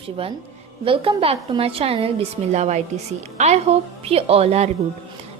everyone. Welcome back to my channel Bismillah YTC. I hope you all are good.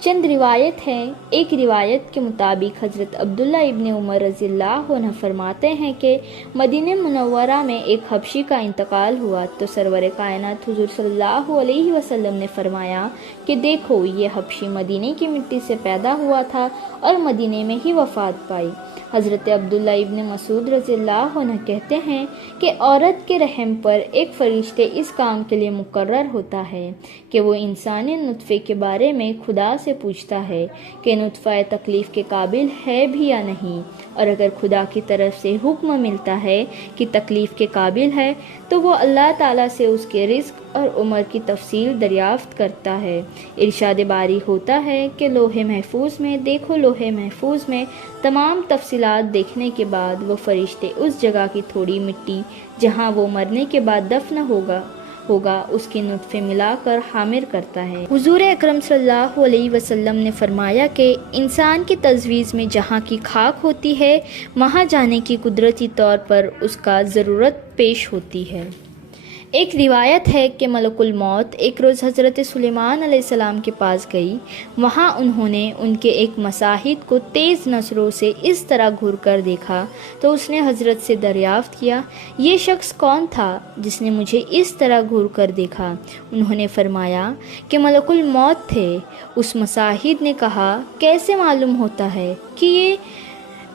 چند روایت ہیں۔ ایک روایت کے مطابق حضرت عبداللہ ابن عمر رضی اللہ عنہ فرماتے ہیں کہ مدینہ منورہ میں ایک حبشی کا انتقال ہوا تو سرور کائنات حضور صلی اللہ علیہ وسلم نے فرمایا کہ دیکھو، یہ حبشی مدینے کی مٹی سے پیدا ہوا تھا اور مدینے میں ہی وفات پائی۔ حضرت عبداللہ ابن مسعود رضی اللہ عنہ کہتے ہیں کہ عورت کے رحم پر ایک فرشتے اس کام کے لیے مقرر ہوتا ہے کہ وہ انسانی نطفے کے بارے میں خدا سے پوچھتا ہے کہ نطفہ تکلیف کے قابل ہے بھی یا نہیں، اور اگر خدا کی طرف سے حکم ملتا ہے کہ تکلیف کے قابل ہے تو وہ اللہ تعالیٰ سے اس کے رزق اور عمر کی تفصیل دریافت کرتا ہے۔ ارشاد باری ہوتا ہے کہ لوح محفوظ میں دیکھو، لوح محفوظ میں تمام تفصیلات دیکھنے کے بعد وہ فرشتے اس جگہ کی تھوڑی مٹی جہاں وہ مرنے کے بعد دفن ہوگا اس کی نطفے ملا کر حامر کرتا ہے۔ حضور اکرم صلی اللہ علیہ وسلم نے فرمایا کہ انسان کی تجویز میں جہاں کی خاک ہوتی ہے وہاں جانے کی قدرتی طور پر اس کا ضرورت پیش ہوتی ہے۔ ایک روایت ہے کہ ملک الموت ایک روز حضرت سلیمان علیہ السلام کے پاس گئی۔ وہاں انہوں نے ان کے ایک مصاحب کو تیز نظروں سے اس طرح گھور کر دیکھا تو اس نے حضرت سے دریافت کیا، یہ شخص کون تھا جس نے مجھے اس طرح گھور کر دیکھا؟ انہوں نے فرمایا کہ ملک الموت تھے۔ اس مصاحب نے کہا، کیسے معلوم ہوتا ہے کہ یہ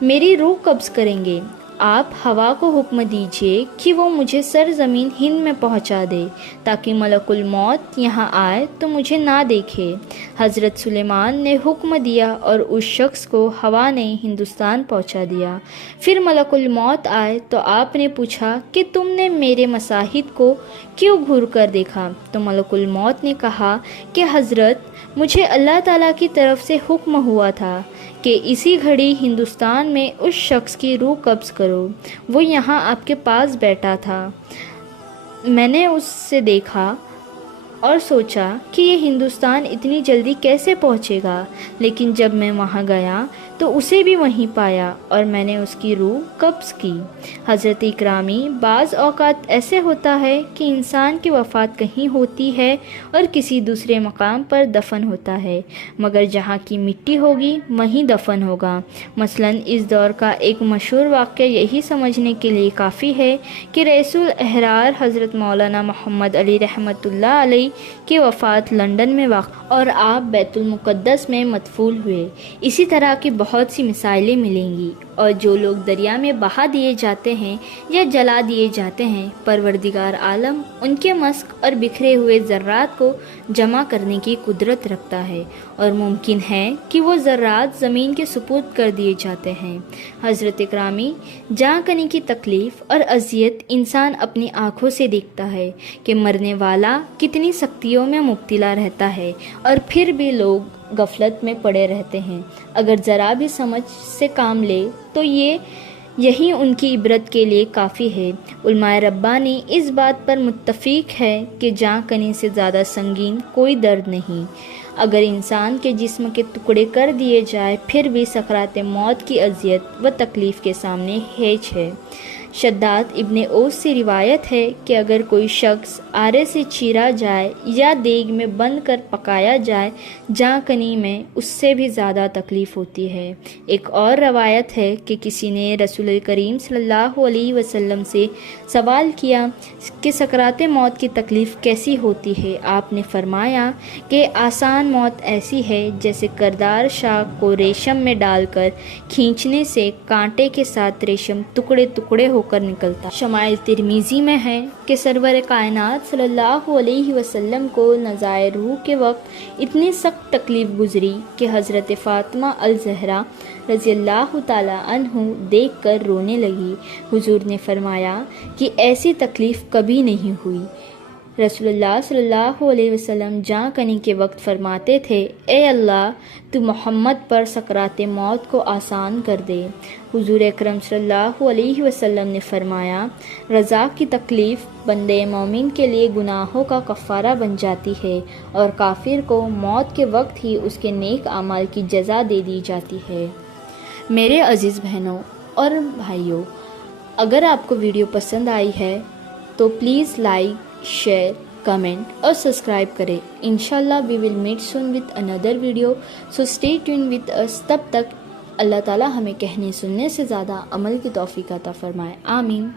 میری روح قبض کریں گے؟ آپ ہوا کو حکم دیجئے کہ وہ مجھے سرزمین ہند میں پہنچا دے تاکہ ملک الموت یہاں آئے تو مجھے نہ دیکھے۔ حضرت سلیمان نے حکم دیا اور اس شخص کو ہوا نے ہندوستان پہنچا دیا۔ پھر ملک الموت آئے تو آپ نے پوچھا کہ تم نے میرے مصاحب کو کیوں گھور کر دیکھا؟ تو ملک الموت نے کہا کہ حضرت، مجھے اللہ تعالیٰ کی طرف سے حکم ہوا تھا کہ اسی گھڑی ہندوستان میں اس شخص کی روح قبض کرو۔ وہ یہاں آپ کے پاس بیٹھا تھا۔ میں نے اس سے دیکھا اور سوچا کہ یہ ہندوستان اتنی جلدی کیسے پہنچے گا، لیکن جب میں وہاں گیا تو اسے بھی وہیں پایا اور میں نے اس کی روح قبض کی۔ حضرت اکرامی، بعض اوقات ایسے ہوتا ہے کہ انسان کی وفات کہیں ہوتی ہے اور کسی دوسرے مقام پر دفن ہوتا ہے، مگر جہاں کی مٹی ہوگی وہیں دفن ہوگا۔ مثلاً اس دور کا ایک مشہور واقعہ یہی سمجھنے کے لیے کافی ہے کہ رئیس الاحرار حضرت مولانا محمد علی رحمۃ اللہ علیہ کی وفات لندن میں واقع اور آپ بیت المقدس میں مدفون ہوئے۔ اسی طرح کی بہت سی مثالیں ملیں گی، اور جو لوگ دریا میں بہا دیے جاتے ہیں یا جلا دیے جاتے ہیں، پروردگار عالم ان کے مسک اور بکھرے ہوئے ذرات کو جمع کرنے کی قدرت رکھتا ہے، اور ممکن ہے کہ وہ ذرات زمین کے سپرد کر دیے جاتے ہیں۔ حضرت اکرامی، جاں کنی کی تکلیف اور اذیت انسان اپنی آنکھوں سے دیکھتا ہے کہ مرنے والا کتنی سختیوں میں مبتلا رہتا ہے، اور پھر بھی لوگ غفلت میں پڑے رہتے ہیں۔ اگر ذرا بھی سمجھ سے کام لے تو یہی ان کی عبرت کے لیے کافی ہے۔ علماء ربانی اس بات پر متفق ہے کہ جاں کنی سے زیادہ سنگین کوئی درد نہیں۔ اگر انسان کے جسم کے ٹکڑے کر دیے جائے پھر بھی سکرات موت کی اذیت و تکلیف کے سامنے ہیچ ہے۔ شداد ابن اوس سے روایت ہے کہ اگر کوئی شخص آرے سے چیرا جائے یا دیگ میں بند کر پکایا جائے، جاں کنی میں اس سے بھی زیادہ تکلیف ہوتی ہے۔ ایک اور روایت ہے کہ کسی نے رسول کریم صلی اللہ علیہ وسلم سے سوال کیا کہ سکرات موت کی تکلیف کیسی ہوتی ہے؟ آپ نے فرمایا کہ آسان موت ایسی ہے جیسے کردار شاخ کو ریشم میں ڈال کر کھینچنے سے کانٹے کے ساتھ ریشم ٹکڑے ٹکڑے ہو کر نکلتا۔ شمائل ترمذی میں ہے کہ سرور کائنات صلی اللہ علیہ وسلم کو نزائے روح کے وقت اتنی سخت تکلیف گزری کہ حضرت فاطمہ الزہرا رضی اللہ تعالی عنہ دیکھ کر رونے لگی۔ حضور نے فرمایا کہ ایسی تکلیف کبھی نہیں ہوئی۔ رسول اللہ صلی اللہ علیہ وسلم جاں کنی کے وقت فرماتے تھے، اے اللہ، تو محمد پر سکرات موت کو آسان کر دے۔ حضور اکرم صلی اللہ علیہ وسلم نے فرمایا، رضا کی تکلیف بندے مومن کے لیے گناہوں کا کفارہ بن جاتی ہے، اور کافر کو موت کے وقت ہی اس کے نیک اعمال کی جزا دے دی جاتی ہے۔ میرے عزیز بہنوں اور بھائیوں، اگر آپ کو ویڈیو پسند آئی ہے تو پلیز لائک، شیئر کمنٹ اور سبسکرائب کریں. انشاءاللہ we will meet soon with another video. So stay tuned with us. تب تک اللہ تعالیٰ ہمیں کہنے سننے سے زیادہ عمل کی توفیق عطا فرمائے. آمین.